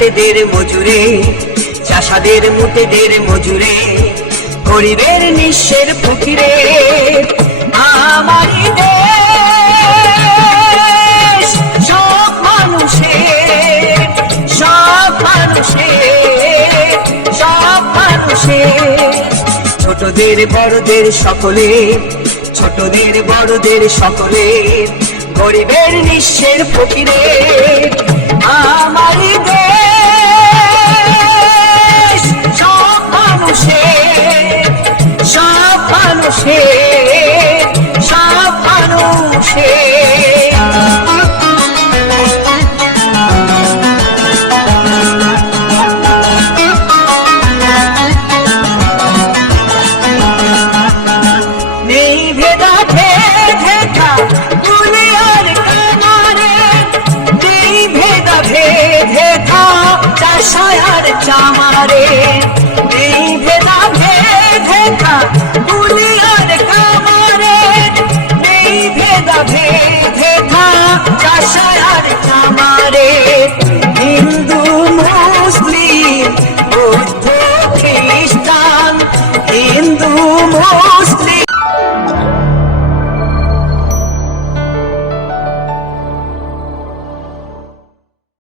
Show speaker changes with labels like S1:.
S1: মুটেদের মজুরে, চাষাদের মুটেদের মজুরে, গরিবের নিঃস্বের ফকিরে, আমারই দেশ। সব মানুষের সব মানুষের সব মানুষের। ছোটদের বড়দের সকলে, ছোটদের বড়দের সকলে, গরিবের নিঃস্বের ফকিরে। সব মানুষের সব মানুষের সব চাষায়ার চামারে।